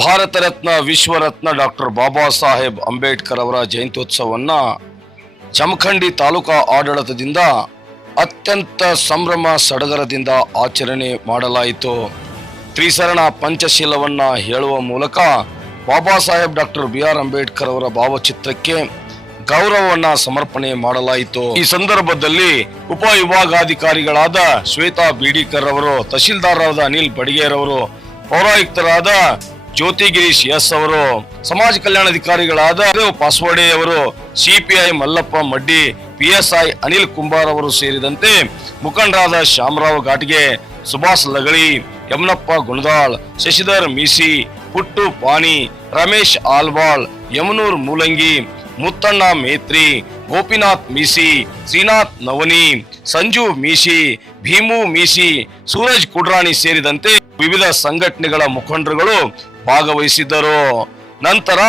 Bharat Ratna ವಿಶ್ವರತ್ನ doctor Baba Saheb Ambedkar ಅವರ ಜಯಂತ್ಯೋತ್ಸವವನ್ನು ಜಮಖಂಡಿ ತಾಲೂಕಾ ಆಡಳಿತದಿಂದ ಅತ್ಯಂತ ಸಂಭ್ರಮ ಸಡಗರದಿಂದ ಆಚರಣೆ ಮಾಡಲಾಯಿತು. ತ್ರಿಸರಣ ಪಂಚಶೀಲವನ್ನು ಹೇಳುವ ಮೂಲಕ ಬಾಬಾ ಸಾಹೇಬ್ ಡಾಕ್ಟರ್ BR ಅಂಬೇಡ್ಕರ್ ಅವರ ಭಾವಚಿತ್ರಕ್ಕೆ ಗೌರವವನ್ನು ಸಮರ್ಪಣೆ ಮಾಡಲಾಯಿತು. ಈ ಸಂದರ್ಭದಲ್ಲಿ ಉಪವಿಭಾಗಾಧಿಕಾರಿಗಳಾದ ಶ್ವೇತಾ ಬೀಡಿಕರ್ ಅವರು, ತಹಶೀಲ್ದಾರರಾದ ಅನಿಲ್ ಬಡಿಗೇರ್ ಅವರು, ಪೌರಾಯುಕ್ತರಾದ ಜ್ಯೋತಿ ಗಿರೀಶ್ ಎಸ್ ಅವರು, ಸಮಾಜ ಕಲ್ಯಾಣಾಧಿಕಾರಿಗಳಾದ ಪಾಸ್ವಾಡೆ ಅವರು, CPI ಮಲ್ಲಪ್ಪ ಮಡ್ಡಿ, PSI ಅನಿಲ್ ಕುಂಬಾರ್ ಅವರು ಸೇರಿದಂತೆ ಮುಖಂಡರಾದ ಶ್ಯಾಮರಾವ್ ಘಾಟ್ಗೆ, ಸುಭಾಷ್ ಲಗಳಿ, ಯಮನಪ್ಪ ಗುಣದಾಳ್, ಶಶಿಧರ್ ಮೀಸಿ, ಪುಟ್ಟು ಪಾನಿ, ರಮೇಶ್ ಆಲ್ವಾಳ್, ಯಮನೂರ್ ಮೂಲಂಗಿ, ಮುತ್ತಣ್ಣ ಮೇತ್ರಿ, ಗೋಪಿನಾಥ್ ಮೀಸಿ, ಶ್ರೀನಾಥ್ ನವನಿ, ಸಂಜು ಮೀಸಿ, ಭೀಮು ಮೀಸಿ, ಸೂರಜ್ ಕುಡ್ರಾಣಿ ಸೇರಿದಂತೆ ವಿವಿಧ ಸಂಘಟನೆಗಳ ಮುಖಂಡರುಗಳು ಭಾಗವಹಿಸಿದ್ದರು. ನಂತರ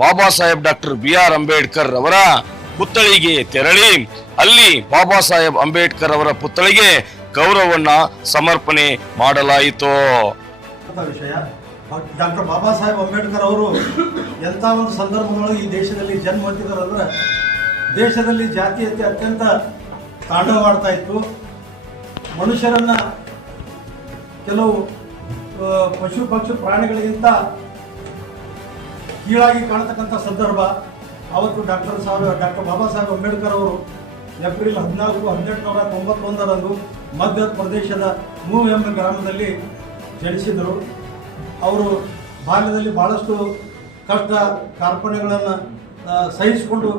ಬಾಬಾ ಸಾಹೇಬ್ ಡಾಕ್ಟರ್ BR ಅಂಬೇಡ್ಕರ್ ಅವರ ಪುತ್ಥಳಿಗೆ ತೆರಳಿ ಅಲ್ಲಿ ಬಾಬಾ ಸಾಹೇಬ್ ಅಂಬೇಡ್ಕರ್ ಅವರ ಪುತ್ಥಳಿಗೆ ಗೌರವವನ್ನ ಸಮರ್ಪಣೆ ಮಾಡಲಾಯಿತು. ವಿಷಯ ಡಾಕ್ಟರ್ ಬಾಬಾ ಸಾಹೇಬ್ ಅಂಬೇಡ್ಕರ್ ಅವರು ಎಂಥ ಒಂದು ಸಂದರ್ಭಗಳು ಈ ದೇಶದಲ್ಲಿ ಜನ್ಮ ಹೊಂದಿದ್ದಾರೆ ಅಂದ್ರೆ ದೇಶದಲ್ಲಿ ಜಾತೀಯತೆ ಅತ್ಯಂತ ತಾಂಡವವಾಡ್ತಾ ಇತ್ತು. ಮನುಷ್ಯರನ್ನ ಕೆಲವು ಪಶು ಪಕ್ಷಿ ಪ್ರಾಣಿಗಳಿಗಿಂತ ಕೀಳಾಗಿ ಕಾಣತಕ್ಕಂಥ ಸಂದರ್ಭ. ಅವತ್ತು ಡಾಕ್ಟರ್ ಬಾಬಾ ಸಾಹೇಬ್ ಅಂಬೇಡ್ಕರ್ ಅವರು ಏಪ್ರಿಲ್ 14, 1891ರಂದು ಮಧ್ಯಪ್ರದೇಶದ ಮೂವ್ ಎಂಬ ಗ್ರಾಮದಲ್ಲಿ ಜನಿಸಿದರು. ಅವರು ಬಾಲ್ಯದಲ್ಲಿ ಭಾಳಷ್ಟು ಕಷ್ಟ ಕಾರ್ಪಣ್ಯಗಳನ್ನು ಸಹಿಸಿಕೊಂಡು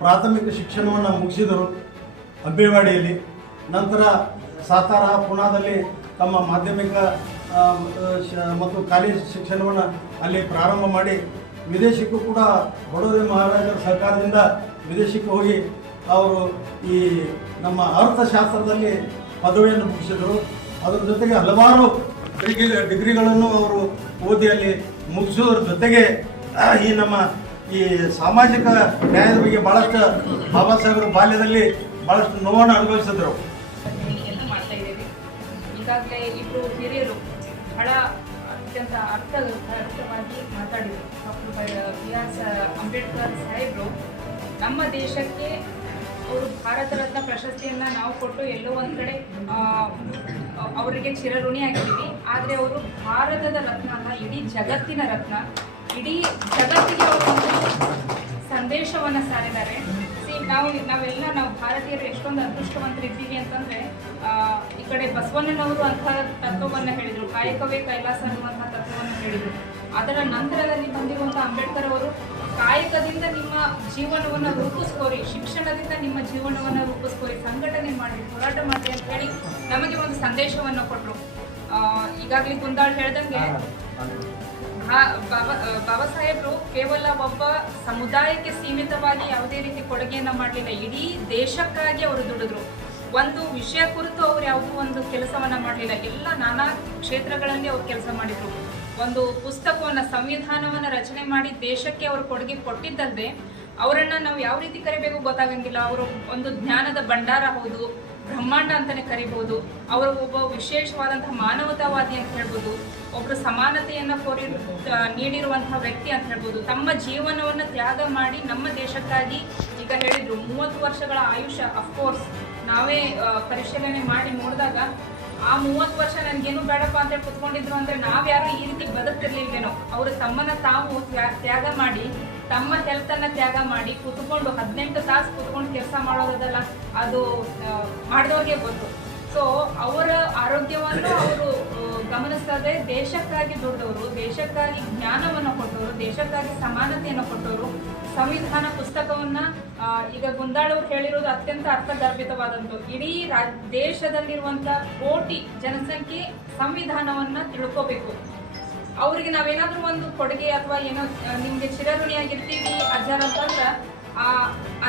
ಪ್ರಾಥಮಿಕ ಶಿಕ್ಷಣವನ್ನು ಮುಗಿಸಿದರು ಅಂಬೇವಾಡಿಯಲ್ಲಿ. ನಂತರ ಸಾತಾರ, ಪುಣಾದಲ್ಲಿ ತಮ್ಮ ಮಾಧ್ಯಮಿಕ ಮತ್ತು ಕಾಲೇಜ್ ಶಿಕ್ಷಣವನ್ನು ಅಲ್ಲಿ ಪ್ರಾರಂಭ ಮಾಡಿ ವಿದೇಶಕ್ಕೂ ಕೂಡ ಬಡೋರಿ ಮಹಾರಾಜರ ಸಹಕಾರದಿಂದ ವಿದೇಶಕ್ಕೆ ಹೋಗಿ ಅವರು ಈ ನಮ್ಮ ಅರ್ಥಶಾಸ್ತ್ರದಲ್ಲಿ ಪದವಿಯನ್ನು ಮುಗಿಸಿದರು. ಅದರ ಜೊತೆಗೆ ಹಲವಾರು ಡಿಗ್ರಿಗಳನ್ನು ಅವರು ಓದಿ ಅಲ್ಲಿ ಮುಗಿಸೋದ್ರ ಜೊತೆಗೆ ಈ ಸಾಮಾಜಿಕ ನ್ಯಾಯದ ಬಗ್ಗೆ ಭಾಳಷ್ಟು ಬಾಬಾ ಸಾಹೇಬರು ಬಾಲ್ಯದಲ್ಲಿ ಭಾಳಷ್ಟು ನೋವನ್ನು ಅನುಭವಿಸಿದ್ರು. ಈಗಾಗಲೇ ಇಬ್ಬರು ಹಿರಿಯರು ಬಹಳ ಅತ್ಯಂತ ಅರ್ಥವಾಗಿ ಮಾತಾಡಿದರು. ಡಾಕ್ಟರ್ BR ಅಂಬೇಡ್ಕರ್ ಸಾಹೇಬರು ನಮ್ಮ ದೇಶಕ್ಕೆ ಅವರು ಭಾರತ ರತ್ನ ಪ್ರಶಸ್ತಿಯನ್ನು ನಾವು ಕೊಟ್ಟು ಎಲ್ಲೋ ಒಂದು ಕಡೆ ಅವರಿಗೆ ಚಿರಋಣಿಯಾಗಿದ್ದೀವಿ. ಆದರೆ ಅವರು ಭಾರತದ ರತ್ನ ಅಲ್ಲ, ಇಡೀ ಜಗತ್ತಿನ ರತ್ನ. ಇಡೀ ಜಗತ್ತಿಗೆ ಅವರು ಸಂದೇಶವನ್ನು ಸಾರಿದ್ದಾರೆ. ನಾವು ಭಾರತೀಯರು ಎಷ್ಟೊಂದು ಅದೃಷ್ಟವಂತರಿದ್ದೀವಿ ಅಂತಂದರೆ, ಈ ಕಡೆ ಬಸವಣ್ಣನವರು ಅಂಥ ತತ್ವವನ್ನು ಹೇಳಿದರು, ಕಾಯಕವೇ ಕೈಲಾಸ ಅನ್ನುವಂಥ ತತ್ವವನ್ನು ಹೇಳಿದರು. ಅದರ ನಂತರದಲ್ಲಿ ಬಂದಿರುವಂಥ ಅಂಬೇಡ್ಕರ್ ಅವರು ಕಾಯಕದಿಂದ ನಿಮ್ಮ ಜೀವನವನ್ನು ರೂಪಿಸ್ಕೋರಿ, ಶಿಕ್ಷಣದಿಂದ ನಿಮ್ಮ ಜೀವನವನ್ನು ರೂಪಿಸ್ಕೋರಿ, ಸಂಘಟನೆ ಮಾಡಿ, ಹೋರಾಟ ಮಾಡಿ ಅಂತ ಹೇಳಿ ನಮಗೆ ಒಂದು ಸಂದೇಶವನ್ನು ಕೊಟ್ಟರು. ಈಗಾಗಲೇ ಕುಂದಾಳ್ ಹೇಳ್ದಂಗೆ ಬಾಬಾ ಸಾಹೇಬರು ಕೇವಲ ಒಬ್ಬ ಸಮುದಾಯಕ್ಕೆ ಸೀಮಿತವಾಗಿ ಯಾವುದೇ ರೀತಿ ಕೊಡುಗೆಯನ್ನು ಮಾಡಲಿಲ್ಲ. ಇಡೀ ದೇಶಕ್ಕಾಗಿ ಅವರು ದುಡಿದ್ರು. ಒಂದು ವಿಷಯ ಕುರಿತು ಅವರು ಯಾವುದೂ ಒಂದು ಕೆಲಸವನ್ನು ಮಾಡಲಿಲ್ಲ. ಎಲ್ಲ ನಾನಾ ಕ್ಷೇತ್ರಗಳಲ್ಲಿ ಅವರು ಕೆಲಸ ಮಾಡಿದರು. ಒಂದು ಪುಸ್ತಕವನ್ನು, ಸಂವಿಧಾನವನ್ನು ರಚನೆ ಮಾಡಿ ದೇಶಕ್ಕೆ ಅವರು ಕೊಡುಗೆ ಕೊಟ್ಟಿದ್ದಲ್ಲದೆ ಅವರನ್ನು ನಾವು ಯಾವ ರೀತಿ ಕರಿಬೇಕು ಗೊತ್ತಾಗಂಗಿಲ್ಲ. ಅವರು ಒಂದು ಜ್ಞಾನದ ಭಂಡಾರ, ಹೌದು, ಬ್ರಹ್ಮಾಂಡ ಅಂತಲೇ ಕರಿಬಹುದು. ಅವರು ಒಬ್ಬ ವಿಶೇಷವಾದಂತಹ ಮಾನವತಾವಾದಿ ಅಂತ ಹೇಳ್ಬೋದು. ಒಬ್ಬರು ಸಮಾನತೆಯನ್ನು ನೀಡಿರುವಂತಹ ವ್ಯಕ್ತಿ ಅಂತ ಹೇಳ್ಬೋದು. ತಮ್ಮ ಜೀವನವನ್ನು ತ್ಯಾಗ ಮಾಡಿ ನಮ್ಮ ದೇಶಕ್ಕಾಗಿ, ಈಗ ಹೇಳಿದ್ರು 30 ವರ್ಷಗಳ ಆಯುಷ್ಯ. ಅಫ್ಕೋರ್ಸ್ ನಾವೇ ಪರಿಶೀಲನೆ ಮಾಡಿ ನೋಡಿದಾಗ ಆ 30 ವರ್ಷ ನನಗೇನು ಬೇಡಪ್ಪ ಅಂತ ಕುತ್ಕೊಂಡಿದ್ರು ಅಂದರೆ ನಾವ್ಯಾರು ಈ ರೀತಿ ಬದುಕ್ತಿರ್ಲಿಲ್ವೇನೋ. ಅವರು ತಮ್ಮನ್ನು ತಾವು ತ್ಯಾಗ ಮಾಡಿ, ತಮ್ಮ ಹೆಲ್ತನ್ನು ತ್ಯಾಗ ಮಾಡಿ ಕುತ್ಕೊಂಡು 18 ತಾಸು ಕುತ್ಕೊಂಡು ಕೆಲಸ ಮಾಡೋದಲ್ಲ, ಅದು ಮಾಡಿದವ್ರಿಗೆ ಗೊತ್ತು. ಸೊ ಅವರ ಆರೋಗ್ಯವನ್ನು ಅವರು ಗಮನಿಸದೆ ದೇಶಕ್ಕಾಗಿ ದುಡಿದವರು, ದೇಶಕ್ಕಾಗಿ ಜ್ಞಾನವನ್ನು ಕೊಟ್ಟವರು, ದೇಶಕ್ಕಾಗಿ ಸಮಾನತೆಯನ್ನು ಕೊಟ್ಟವರು. ಸಂವಿಧಾನ ಪುಸ್ತಕವನ್ನು ಈಗ ಗುಂದಾಳವ್ರು ಹೇಳಿರೋದು ಅತ್ಯಂತ ಅರ್ಥಗರ್ಭಿತವಾದಂಥದ್ದು. ಇಡೀ ದೇಶದಲ್ಲಿರುವಂಥ ಕೋಟಿ ಜನಸಂಖ್ಯೆ ಸಂವಿಧಾನವನ್ನು ತಿಳ್ಕೋಬೇಕು. ಅವರಿಗೆ ನಾವೇನಾದರೂ ಒಂದು ಕೊಡುಗೆ ಅಥವಾ ಏನೋ ನಿಮಗೆ ಚಿರಋಣಿಯಾಗಿರ್ತೀವಿ ಅಜ್ಜಾರ ಅಂತಂದ್ರೆ ಆ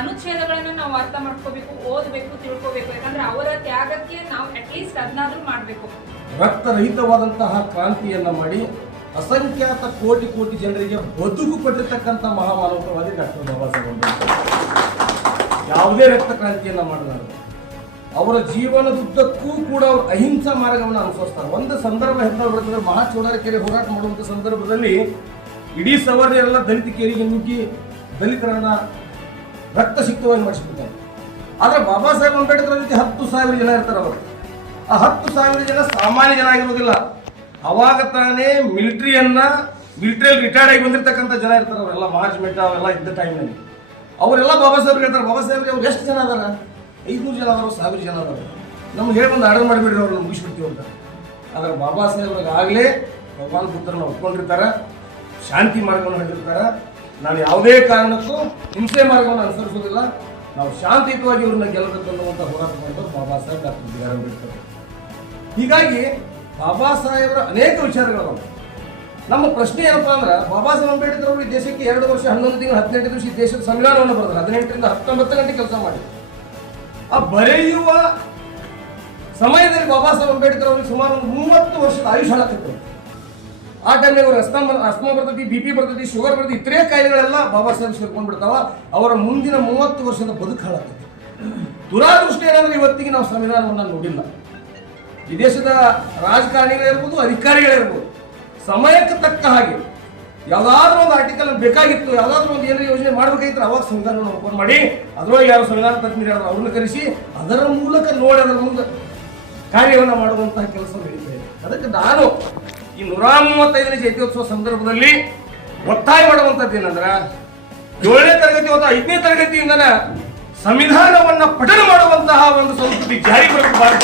ಅನುಚ್ಛೇದಗಳನ್ನು ನಾವು ಅರ್ಥ ಮಾಡ್ಕೋಬೇಕು, ಓದಬೇಕು, ತಿಳ್ಕೋಬೇಕು. ಯಾಕಂದ್ರೆ ಅವರ ತ್ಯಾಗಕ್ಕೆ ನಾವು ಅಟ್ಲೀಸ್ಟ್ ಅದನ್ನಾದ್ರೂ ಮಾಡಬೇಕು. ರಕ್ತರಹಿತವಾದಂತಹ ಕ್ರಾಂತಿಯನ್ನ ಮಾಡಿ ಅಸಂಖ್ಯಾತ ಕೋಟಿ ಜನರಿಗೆ ಬದುಕು ಕೊಟ್ಟಿರ್ತಕ್ಕಂಥ ಮಹಾಮಾನವತಾವಾದಿ ಡಾಕ್ಟರ್ ಬಾಬಾ ಸಾಹೇಬ್ ಅಂಬೇಡ್ಕರ್. ಯಾವುದೇ ರಕ್ತ ಕ್ರಾಂತಿಯನ್ನ ಮಾಡಲಾರದು ಅವರ ಜೀವನದುದ್ದಕ್ಕೂ ಕೂಡ ಅವರು ಅಹಿಂಸಾ ಮಾರ್ಗವನ್ನು ಅನುಸರಿಸ್ತಾರೆ. ಒಂದು ಸಂದರ್ಭ ಹೆಸರು ಬರ್ತದೆ, ಮಹಾಚೋಡರಕೆರೆ ಹೋರಾಟ ಮಾಡುವಂಥ ಸಂದರ್ಭದಲ್ಲಿ ಇಡೀ ಸವರ್ಣರೆಲ್ಲ ದಲಿತ ಕೇರಿಗೆ ನುಗ್ಗಿ ದಲಿತರನ್ನ ರಕ್ತಸಿಕ್ತವಾಗಿ ಮಾಡಿಸ್ಬಿಡ್ತಾರೆ. ಆದರೆ ಬಾಬಾ ಸಾಹೇಬ್ ಅಂಬೇಡ್ಕರ್ ಜೊತೆ 10,000 ಜನ ಇರ್ತಾರೆ. ಅವರು ಆ 10,000 ಜನ ಸಾಮಾನ್ಯ ಜನ ಆಗಿರೋದಿಲ್ಲ. ಅವಾಗ ತಾನೇ ಮಿಲಿಟರಿಯಲ್ಲಿ ರಿಟೈರ್ಡ್ ಆಗಿ ಬಂದಿರತಕ್ಕಂಥ ಜನ ಇರ್ತಾರೆ. ಅವರೆಲ್ಲ ಮಾರ್ಚ್ ಮೆಟ್ಟ ಅವೆಲ್ಲ ಇದ್ದ ಟೈಮ್ನಲ್ಲಿ ಅವರೆಲ್ಲ ಬಾಬಾ ಸಾಹೇಬ್ರು ಹೇಳ್ತಾರೆ, ಬಾಬಾ ಸಾಹೇಬ್ರಿ ಅವ್ರು ಎಷ್ಟು ಜನ ಅದಾರ? 500 ಜನ ಅದಾರ, 1000 ಜನ ಅದಾರ, ನಮ್ಗೆ ಹೇಳಿ ಒಂದು ಆರ್ಡರ್ ಮಾಡಿಬಿಡ್ರಿ, ಅವ್ರನ್ನ ಮುಗಿಸ್ಬಿಡ್ತೀವಿ ಅಂತ. ಆದರೆ ಬಾಬಾ ಸಾಹೇಬ್ರಿಗೆ ಆಗಲೇ ಭಗವಾನ್ ಬುದ್ಧರನ್ನ ಒಪ್ಕೊಂಡಿರ್ತಾರೆ, ಶಾಂತಿ ಮಾರ್ಗವನ್ನು ಹೊಂದಿರ್ತಾರೆ. ನಾನು ಯಾವುದೇ ಕಾರಣಕ್ಕೂ ಹಿಂಸೆ ಮಾರ್ಗವನ್ನು ಅನುಸರಿಸೋದಿಲ್ಲ, ನಾವು ಶಾಂತಿಯುತವಾಗಿ ಇವ್ರನ್ನ ಗೆಲ್ಲಬೇಕು ಅನ್ನುವಂಥ ಹೋರಾಟ ಮಾಡಿದ್ರು Baba Saheb doctor B R Ambedkar. ಹೀಗಾಗಿ ಬಾಬಾ ಸಾಹೇಬರ ಅನೇಕ ವಿಚಾರಗಳು. ನಮ್ಮ ಪ್ರಶ್ನೆ ಏನಪ್ಪಾ ಅಂದ್ರೆ, ಬಾಬಾ ಸಾಹೇಬ್ ಅಂಬೇಡ್ಕರ್ ಅವರು ಈ ದೇಶಕ್ಕೆ 2 ವರ್ಷ 11 ತಿಂಗಳು 18 ದಿವಸ ಈ ದೇಶದ ಸಂವಿಧಾನವನ್ನು ಬರೆದ್ರು. 18ರಿಂದ 19 ಗಂಟೆ ಕೆಲಸ ಮಾಡಿ ಆ ಬರೆಯುವ ಸಮಯದಲ್ಲಿ ಬಾಬಾ ಸಾಹೇಬ್ ಅಂಬೇಡ್ಕರ್ ಅವರಿಗೆ ಸುಮಾರು 30 ವರ್ಷದ ಆಯುಷ್ ಹಾಳಾಗ್ತಿತ್ತು. ಆ ಟೈಮ್ನಾಗ ಅವರು ಅಸ್ತಮಾ ಬರ್ತೈತಿ, BP ಬರ್ತೈತಿ, ಶುಗರ್ ಬರ್ತೈತಿ, ಇತರೆ ಕಾಯಿಲೆಗಳೆಲ್ಲ ಬಾಬಾ ಸಾಹೇಬ್ ಸೇರ್ಕೊಂಡ್ಬಿಡ್ತಾವ. ಅವರ ಮುಂದಿನ 30 ವರ್ಷದ ಬದುಕು ಹಾಳಾಗ್ತೈತಿ. ದುರಾದೃಷ್ಟ ಏನಂದ್ರೆ ಇವತ್ತಿಗೆ ನಾವು ಸಂವಿಧಾನವನ್ನು ನೋಡಿಲ್ಲ. ಈ ದೇಶದ ರಾಜಕಾರಣಿಗಳಿರ್ಬೋದು, ಅಧಿಕಾರಿಗಳಿರ್ಬೋದು, ಸಮಯಕ್ಕೆ ತಕ್ಕ ಹಾಗೆ ಯಾವುದಾದ್ರೂ ಒಂದು ಆರ್ಟಿಕಲ್ ಬೇಕಾಗಿತ್ತು, ಯಾವುದಾದ್ರೂ ಒಂದು ಏನಾದ್ರು ಯೋಜನೆ ಮಾಡಬೇಕಾಗಿತ್ತು, ಅವಾಗ ಸಂವಿಧಾನವನ್ನು ಓಪನ್ ಮಾಡಿ ಅದರೊಳಗೆ ಯಾರು ಸಂವಿಧಾನ ತಜ್ಞರು ಅವ್ರನ್ನ ಕರೆಸಿ ಅದರ ಮೂಲಕ ನೋಡಿ ಅದರ ಮುಂದೆ ಕಾರ್ಯವನ್ನು ಮಾಡುವಂತಹ ಕೆಲಸ ನಡೀತಾ ಇದೆ. ಅದಕ್ಕೆ ನಾನು ಈ 135ನೇ ಜಯಂತ್ಯೋತ್ಸವ ಸಂದರ್ಭದಲ್ಲಿ ಒತ್ತಾಯ ಮಾಡುವಂಥದ್ದು ಏನಂದ್ರೆ, 7ನೇ ತರಗತಿ ಅಥವಾ 5ನೇ ತರಗತಿಯಿಂದನ ಸಂವಿಧಾನವನ್ನ ಪಠಣ ಮಾಡುವಂತಹ ಒಂದು ಸಂಸ್ಕೃತಿ ಜಾರಿ ಬರಬೇಕು ಭಾರತ.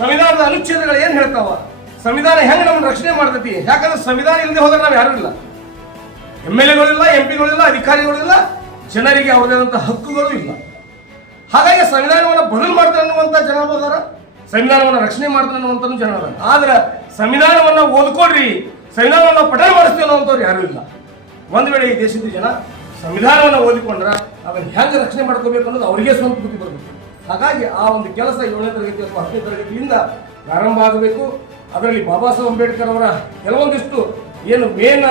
ಸಂವಿಧಾನದ ಅನುಚ್ಛೇದಗಳು ಏನ್ ಹೇಳ್ತಾವ, ಸಂವಿಧಾನ ಹೆಂಗೆ ನಮ್ಮನ್ನು ರಕ್ಷಣೆ ಮಾಡ್ತೈತಿ? ಯಾಕಂದ್ರೆ ಸಂವಿಧಾನ ಇಲ್ಲದೆ ಹೋದ್ರೆ ನಾವು ಯಾರು ಇಲ್ಲ, MLAಗಳಿಲ್ಲ, MP ಗಳಿಲ್ಲ, ಅಧಿಕಾರಿಗಳಿಲ್ಲ, ಜನರಿಗೆ ಅವರದಾದಂಥ ಹಕ್ಕುಗಳು ಇಲ್ಲ. ಹಾಗಾಗಿ ಸಂವಿಧಾನವನ್ನು ಬದಲು ಮಾಡ್ತಾರೆ ಅನ್ನುವಂಥ ಜನ ಹೋದಾರ, ಸಂವಿಧಾನವನ್ನು ರಕ್ಷಣೆ ಮಾಡ್ತಾರೆ ಅನ್ನುವಂಥ ಜನ ಅದಾರ. ಆದ್ರೆ ಸಂವಿಧಾನವನ್ನು ಓದ್ಕೊಡ್ರಿ, ಸಂವಿಧಾನವನ್ನು ಪಠಣ ಮಾಡಿಸ್ತೀವಿ ಅನ್ನುವಂಥವ್ರು ಯಾರು ಇಲ್ಲ. ಒಂದು ವೇಳೆ ಈ ದೇಶದ ಜನ ಸಂವಿಧಾನವನ್ನು ಓದಿಕೊಂಡ್ರ ಅದನ್ನು ಹೆಂಗೆ ರಕ್ಷಣೆ ಮಾಡ್ಕೋಬೇಕು ಅನ್ನೋದು ಅವರಿಗೆ ಸ್ವಂತ ಬುದ್ಧಿ ಬರಬೇಕು. ಹಾಗಾಗಿ ಆ ಒಂದು ಕೆಲಸ 7ನೇ ತರಗತಿ ಅಥವಾ 10ನೇ ತರಗತಿಯಿಂದ ಪ್ರಾರಂಭ ಆಗಬೇಕು. ಅದರಲ್ಲಿ ಬಾಬಾ ಸಾಹೇಬ್ ಅಂಬೇಡ್ಕರ್ ಅವರ ಕೆಲವೊಂದಿಷ್ಟು ಏನು ಮೇನ್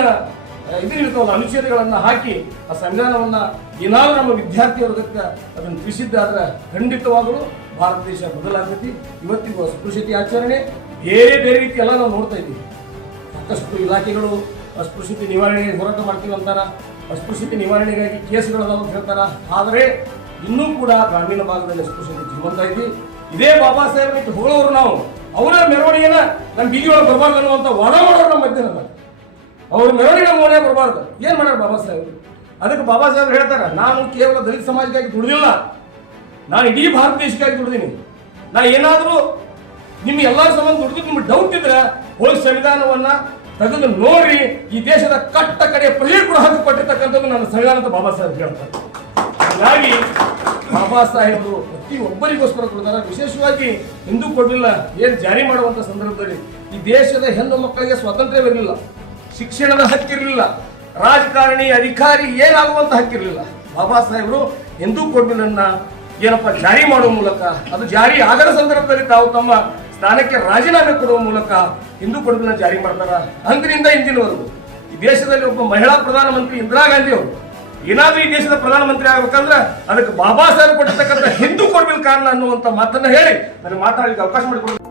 ಇದಿರ್ತವಲ್ಲ ಅನುಚ್ಛೇದಗಳನ್ನು ಹಾಕಿ ಆ ಸಂವಿಧಾನವನ್ನು ಏನಾದರೂ ನಮ್ಮ ವಿದ್ಯಾರ್ಥಿಯವರ್ಗಕ್ಕೆ ಅದನ್ನು ತಿಳಿಸಿದ್ದಾದ್ರೆ ಖಂಡಿತವಾಗಲೂ ಭಾರತ ದೇಶ ಬದಲಾಗ್ತೈತಿ. ಇವತ್ತಿಗೂ ಅಸ್ಪೃಶ್ಯತೆ ಆಚರಣೆ ಬೇರೆ ಬೇರೆ ರೀತಿ ಎಲ್ಲ ನಾವು ನೋಡ್ತಾ ಇದ್ದೀವಿ. ಸಾಕಷ್ಟು ಇಲಾಖೆಗಳು ಅಸ್ಪೃಶ್ಯತೆ ನಿವಾರಣೆಗೆ ಹೋರಾಟ ಮಾಡ್ತೀವಿ ಅಂತಾರ, ಅಸ್ಪೃಶ್ಯತೆ ನಿವಾರಣೆಗಾಗಿ ಕೇಸ್ಗಳದಾವ ಅಂತ ಹೇಳ್ತಾರ. ಆದರೆ ಇನ್ನೂ ಕೂಡ ಗ್ರಾಮೀಣ ಭಾಗದಲ್ಲಿ ಅಸ್ಪೃಶ್ಯತೆ ಜೀವಂತ ಐತಿ. ಇದೇ ಬಾಬಾ ಸಾಹೇಬ್ ಇಟ್ಟು ಹೋಗೋರು ನಾವು ಅವರ ಮೆರವಣಿಗೆನ ನಮ್ಮ ಬೀದಿಯೊಳಗೆ ಬರಬಾರ್ದು ಅನ್ನುವಂಥ ವಾದ ಮಾಡೋರು ನಮ್ಮ ಮಧ್ಯ ಅವ್ರ ಮೆರವಣಿಗೆ ನಮ್ಮ ಮನೆ ಬರಬಾರ್ದು. ಏನ್ ಮಾಡ್ಯಾರ ಬಾಬಾ ಸಾಹೇಬ್? ಅದಕ್ಕೆ ಬಾಬಾ ಸಾಹೇಬ್ ಹೇಳ್ತಾರ, ನಾನು ಕೇವಲ ದಲಿತ ಸಮಾಜಕ್ಕಾಗಿ ದುಡಿದಿಲ್ಲ, ನಾನು ಇಡೀ ಭಾರತ ದೇಶಕ್ಕಾಗಿ ದುಡಿದೀನಿ. ನಾ ಏನಾದರೂ ನಿಮ್ಮ ಎಲ್ಲರ ಸಂಬಂಧ ದುಡಿದು ನಿಮ್ಗೆ ಡೌಟ್ ಇದ್ರೆ ಹೋಗಿ ಸಂವಿಧಾನವನ್ನ ತೆಗೆದು ನೋಡ್ರಿ, ಈ ದೇಶದ ಕಟ್ಟ ಕಡೆ ಪ್ರಜೆಗಳು ಕೂಡ ಹಕ್ಕು ಪಟ್ಟಿರ್ತಕ್ಕಂಥದ್ದು ನನ್ನ ಸಂವಿಧಾನ ಅಂತ ಬಾಬಾ ಸಾಹೇಬ್ ಹೇಳ್ತಾರೆ. ಹಾಗಾಗಿ ಬಾಬಾ ಸಾಹೇಬರು ಪ್ರತಿಯೊಬ್ಬರಿಗೋಸ್ಕರ ಕೊಡ್ತಾರೆ. ವಿಶೇಷವಾಗಿ ಹಿಂದೂ ಕೊಡಲಿಲ್ಲ ಏನ್ ಜಾರಿ ಮಾಡುವಂತ ಸಂದರ್ಭದಲ್ಲಿ ಈ ದೇಶದ ಹೆಣ್ಣು ಮಕ್ಕಳಿಗೆ ಸ್ವಾತಂತ್ರ್ಯವಿರಲಿಲ್ಲ, ಶಿಕ್ಷಣದ ಹಕ್ಕಿರಲಿಲ್ಲ, ರಾಜಕಾರಣಿ ಅಧಿಕಾರಿ ಏನಾಗುವಂತ ಹಕ್ಕಿರಲಿಲ್ಲ. ಬಾಬಾ ಸಾಹೇಬರು ಹಿಂದೂ ಕೊಡಲಿಲ್ಲನ್ನ ಏನಪ್ಪ ಜಾರಿ ಮಾಡುವ ಮೂಲಕ, ಅದು ಜಾರಿ ಆಗದ ಸಂದರ್ಭದಲ್ಲಿ ತಾವು ತಮ್ಮ ಸ್ಥಾನಕ್ಕೆ ರಾಜೀನಾಮೆ ಕೊಡುವ ಮೂಲಕ ಹಿಂದೂ ಕೊಡಲಿನ ಜಾರಿ ಮಾಡ್ತಾರ. ಅಂದಿನಿಂದ ಇಂದಿನವರೆಗೂ ಈ ದೇಶದಲ್ಲಿ ಒಬ್ಬ ಮಹಿಳಾ ಪ್ರಧಾನಮಂತ್ರಿ ಇಂದಿರಾ ಗಾಂಧಿ ಅವರು ಏನಾದ್ರೂ ಈ ದೇಶದ ಪ್ರಧಾನಮಂತ್ರಿ ಆಗ್ಬೇಕಂದ್ರೆ ಅದಕ್ಕೆ ಬಾಬಾ ಸಾಹೇಬ್ ಕೊಟ್ಟಿರ್ತಕ್ಕಂಥ ಹಿಂದೂ ಕೊಡಬಿಲ್ ಕಾರಣ ಅನ್ನುವಂಥ ಮಾತನ್ನ ಹೇಳಿ ನನಗೆ ಮಾತಾಡಲಿಕ್ಕೆ ಅವಕಾಶ ಮಾಡಿಕೊಡ್ತೀನಿ.